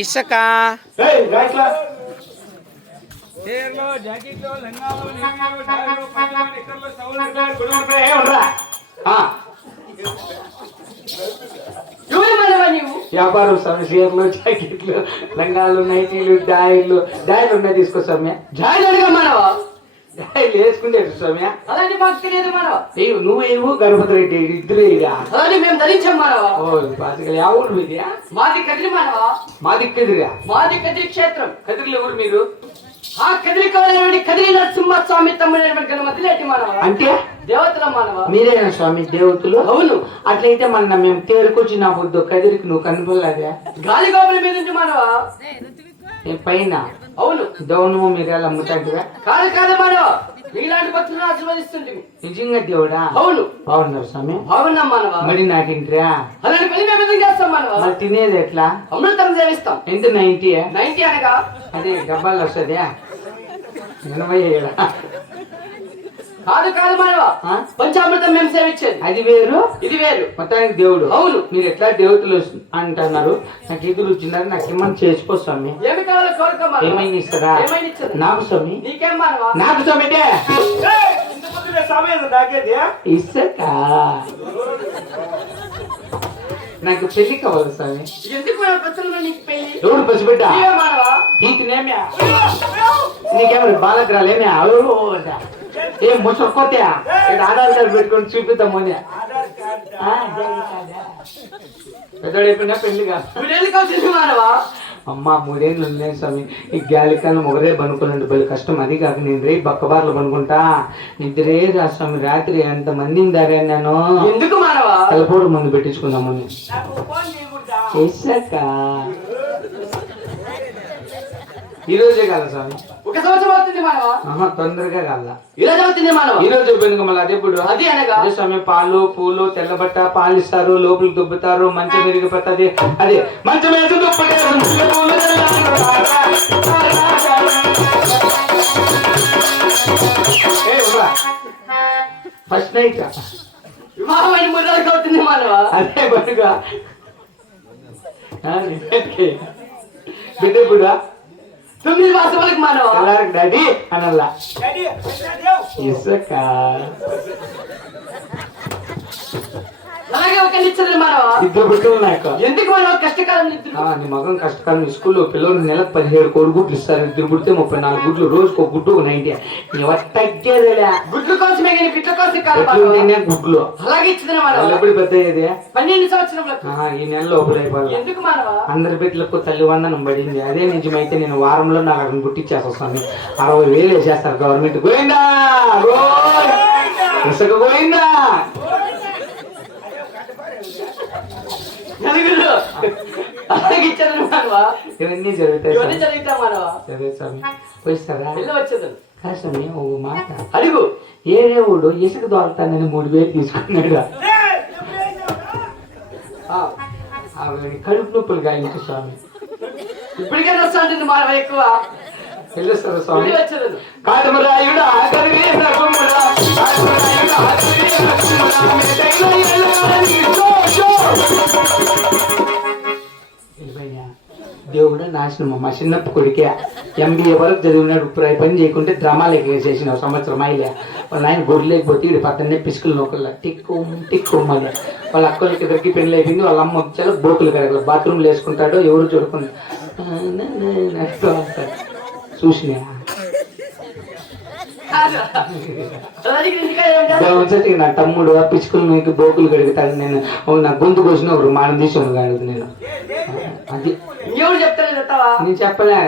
ఇసుక వ్యాపారం స్వామి, చీరలు, జాకెట్లు, లంగాలు, నైటీలు, డాయిలు ఉన్నాయి తీసుకో స్వామి. జాయిలు అడిగా మనవా, డాయిలు వేసుకుంటే స్వామి. అలాంటి మాకు లేదు మనవా. నువ్వు ఏవు గణపతి రెడ్డి ఇద్దరు అలాంటి మేము ధరించాం మనవా. ఓ బాసికలు యా ఊరు మీది? మాది కదిరి మనవా. మాది కదిరిగా? మాది కదిరి క్షేత్రం. కదిరిలో ఎవరు మీరు? ఆ కదిరి కావాలని కదిరి నరసింహ స్వామి తమ్ముడు గణపతి లేటి మనవా. అంటే దేవతల మానవా. మీరేనా స్వామి దేవతలు? అవును. అట్లయితే మన మేము తేరుకొచ్చి నా పొద్దు కదిరికి నువ్వు కనపడలేదా? గాలి గోపుల మీద నుంచి మానవా. పైన? అవును. దౌనము మీరు ఎలా అమ్ముతాడుగా? కాదు కాదు మానవా, మీలాంటి భక్తులను ఆశీర్వదిస్తుంది. నిజంగా దేవుడా? అవును. బాగున్నారు స్వామి. బాగున్నాం మానవా. మరి నాకింట్రా అలాంటి పని మేము ఎందుకు చేస్తాం మానవా. మరి తినేది ఎట్లా? అమృతం సేవిస్తాం. ఎంత 90? 90 అనగా అదే డబ్బాలు వస్తుందా? 87? కాదు కాదు మానవా, పంచామృతం మేము సేవించేది. అది వేరు ఇది వేరు. మొత్తానికి దేవుడు. అవును. మీరు ఎట్లా దేవతలు అంటున్నారు, నాకు ఎదురు వచ్చినారు, నాకు ఇమ్మని చేసుకో స్వామి. ఏమి కావాలో కోరుకోమా. ఏమైనా ఇస్తారా? నాకు స్వామి. నీకేం మానవా? నాకు స్వామి ఇస్తాక నాకు పెళ్లి కావాలి స్వామి. ఎందుకు నీకు పెళ్లి? ఎవడు పసిబిడ్డ? మానవా. నీకునేమే నీకేమో బాలగ్రాలేమే ఏం ముసలుకోతే ఆధార్ కార్డు పెట్టుకొని చూపిద్దామని పెద్దోడు అయిపోయినా పెళ్లి కాదు. మానవా. అమ్మా 3 ఏళ్ళు ఉన్నాయి స్వామి. ఈ గాలికాలం ఒకరే పనుకోనండి బలి కష్టం. అది కాక నేను రేపు బక్కబార్లు పనుకుంటా, నిద్రే రా స్వామి. రాత్రి ఎంత మందిని దాగా నేను ఎందుకు మానవా? తలపోడు మందు పెట్టించుకుందామని చేశాక ఈ రోజే కాదు స్వామి. 1 సంవత్సరం అవుతుంది మానవా. తొందరగా కాదా? ఈ రోజు అవుతుంది మానవా. ఈ రోజు అయిపోయింది మళ్ళీ అదే ఇప్పుడు. అది అనగా అదే స్వామి, పాలు పూలు తెల్లబట్ట పాలిస్తారు, లోపలికి దుబ్బుతారు, మంచం విరిగిపోతుంది. అదే మంచం వేసి ఫస్ట్ నైట్ వివాహం 3 రోజులకు అవుతుంది మానవా. అదే బతుగా బిడ్డ ఇప్పుడు 9 మాసాలకు మానవా. డాడీ అనల్లా ఇసుక అలాగే ఒక నిశ్చయం మానవా. 2 బిడ్డలు నాకు. ఎందుకు మానవ కష్టకాలం నిద్ర? నీ మగం కష్టకాలం. స్కూల్లో పిల్లలు నెలకు 17 కోడిగుడ్లు ఇస్తారు. 2 పుడితే 34 గుడ్లు. రోజుకు 1 గుడ్డు 90. తగ్గేదేలే. గుడ్లు కోసమే కానీ పిట్ల కోసం కాదు. గుడ్లు అలాగే ఇచ్చింది మానవ. ఎప్పుడు పెద్ద అయ్యేది? 12 సంవత్సరంలో. ఈ నెలలో ఒకటైపోవాలి. ఎందుకు మానవా? అందరి బిడ్డలకు తల్లి వందనం పడింది. అదే నిజమైతే నేను వారంలో నాకు అక్కడ గుట్టిచ్చేస్తాను. 60,000 వేసేస్తారు గవర్నమెంట్. గోయిందా ఇసుక గోయిందా. అలాగే ఇచ్చాను మానవా. ఇవన్నీ జరుగుతాయి. జరుగుతా మానవా. సరే స్వామి పోయిస్తారా? వచ్చేది కాసమే ఓ మాట అడుగు. ఏ రేవుడు ఇసుక దొరుకుతానని 3,000 తీసుకున్నాడు. కడుపు నొప్పులు గాయించు స్వామి. ఇప్పటికే వస్తా ఉంటుంది మానవ ఎక్కువ. తెలుస్తారా స్వామి? వచ్చేది కాటమరాయుడు దేవుడు నాశనం. మా చిన్నప్ప కొడుకే MBA వరకు చదివినాడు. ఇప్పుడు పని చేయకుంటే డ్రామాలకి వేసేసిన సంవత్సరం అయిలే. వాళ్ళ ఆయన గొడ్లేకపోతే ఇటు పక్కనే పిసుకులు నొక్కల టిక్కు టిక్కు మళ్ళీ వాళ్ళ అక్కలకి ఇద్దరికి పెళ్లి అయిపోయింది. వాళ్ళ అమ్మ వచ్చాలో బోకులు కడగల బాత్రూమ్లు వేసుకుంటాడో ఎవరు చూడకుండా చూసినా నా తమ్ముడు ఆ పిచ్చుకులు నీకు బోకులు కడుగుతాడు. నేను నా గొంతు కోసిన ఒకరు మానం తీసుకోను కాదు. నేను అది ఎవరు చెప్తాను నేను చెప్పలే.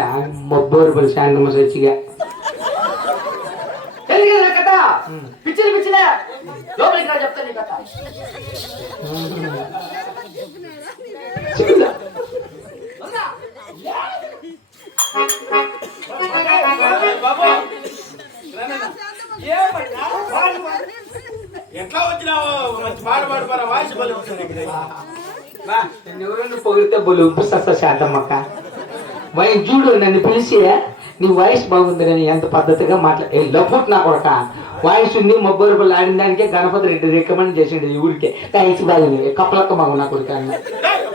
మొబ్బోరు శాంతమ్మ సచ్చిగా కథ పిచ్చిలే పిచ్చిలే లోపలికి చెప్తాను కథ. ఎట్లా వచ్చినావు? మంచి పాట పాడుకోరా. వాయిస్ ఎవరైనా పొగిడితే బోలు ఉప్పిస్తా శాంతమ్మక్క. వాయిస్ చూడు నన్ను పిలిచి నీ వాయిస్ బాగుందని ఎంత పద్ధతిగా లపుట్ నా కొడక వాయిస్ ఉంది. మొబ్బరు ఆడిన దానికే గణపతి రెడ్డి రికమెండ్ చేసిండు ఈ ఊరికే. థ్యాంక్స్ బాగుంది కప్పలక్క మగ నా కొడుక.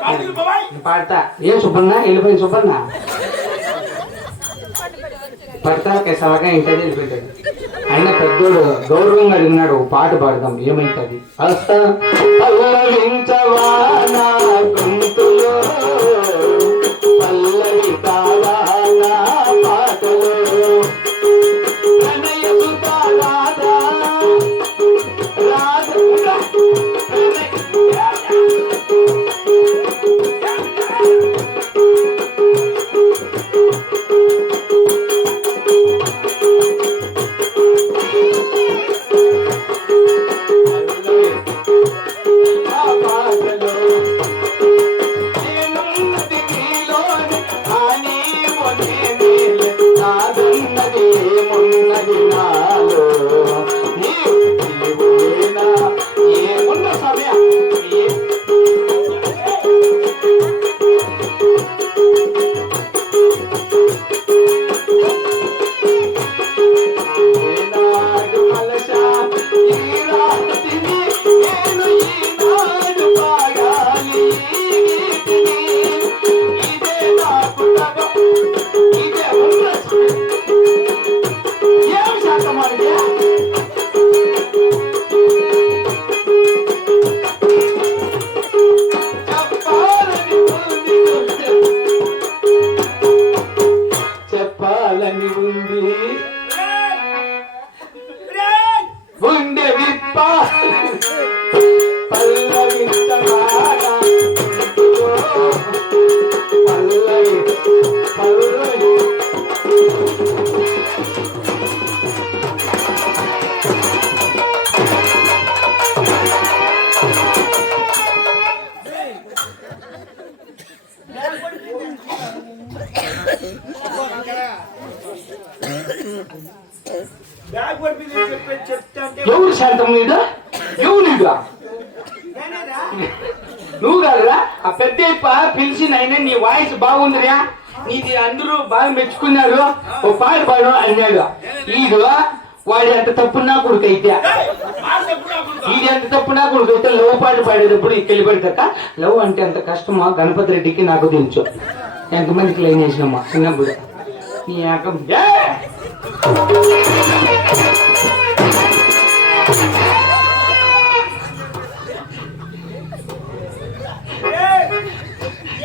పాటలు బాబాయ్ నేను పాడతా. ఏం సుబ్బన్న వెళ్ళిపోయింది సుబ్బన్న పడతా సలగా ఇంటది వెళ్ళిపోయింది. ఆయన పెద్దోడు గౌరవంగా అడిగినాడు పాట పాడదాం ఏమైతుంది. పల్లవించవా నా గొంతులో పల్లవి కావా నా పాటలో ప్రణయ సుతా రాధా రాధా చెప్పాలని ఉంది గుండె విప్ప పల్లవించవాలా పల్లవి పల్లవి బ్యాగ్ పడిపోయింది చెప్తా అంటే ఎవరు శాంతం నీదా ఎవరు నీదా నువ్వు కాదురా ఆ పెద్ద పిలిచి నైనా నీ వాయిస్ బాగుందిరా నీది అందరూ బాగా మెచ్చుకున్నారు ఓ పాట పాడు అన్నాడు. ఈడు వాడి అంత తప్పున్నా కొడుకైతే ఇది ఎంత తప్పున్నా కొడుకైతే లవ్ పాట పాడేటప్పుడు ఇక్కడి పెడతాక లవ్ అంటే అంత కష్టమా గణపతి రెడ్డికి నాకు తెలుసు. ఎంతమందికి లైన్ చేసినమ్మా చిన్నప్పుడు నీ ఏకం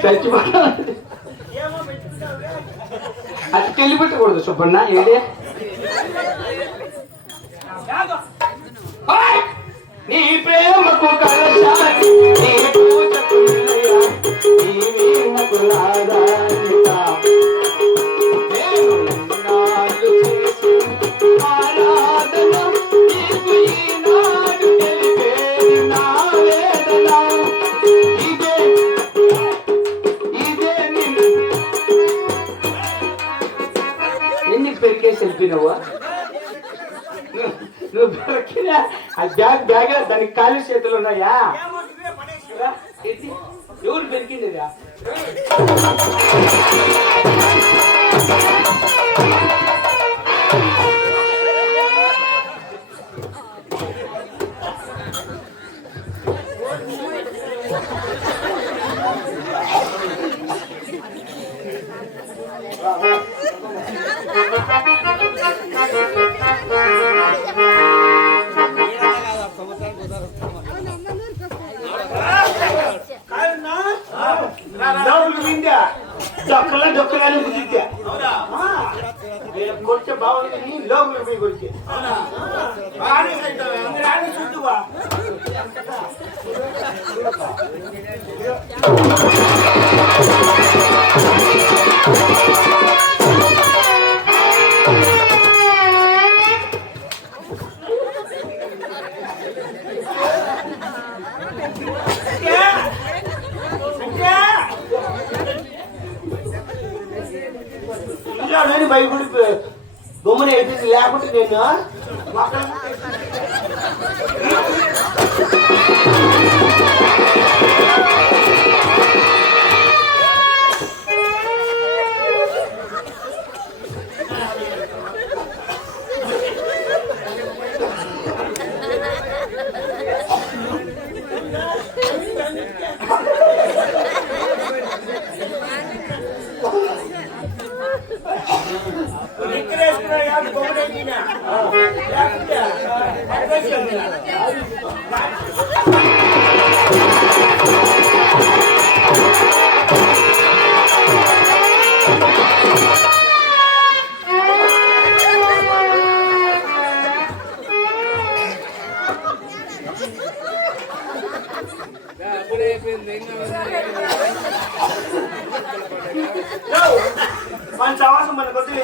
చచ్చిపోతా అది పెళ్లి పెట్టకూడదు సుబ్బన్న ఏదే నీ ప్రేమకు కలశాని నీ పూజకు నిలయ నీ వీణకు రాధానిత నేను నాడు చేసి ఆరాధన నీకు ఈనాడు తెలిపేది నా వేదన ఇదే ఇదే నిన్ను పెరికేసి వెళ్ళిపోయినావా నువ్వు దొరికినా ఆ బ్యాగ్ దానికి ఖాళీ చేతులు ఉన్నాయా ఎవరు పెరికిందిరా డొక్కలని కుదిరితే కొట్టే బాగుంది లోపల పోయి కొడితే చుట్టువా నేను భయపడి బొమ్మను అయిపోయింది లేకుంటే నేను మన సవాసం మన కొద్ది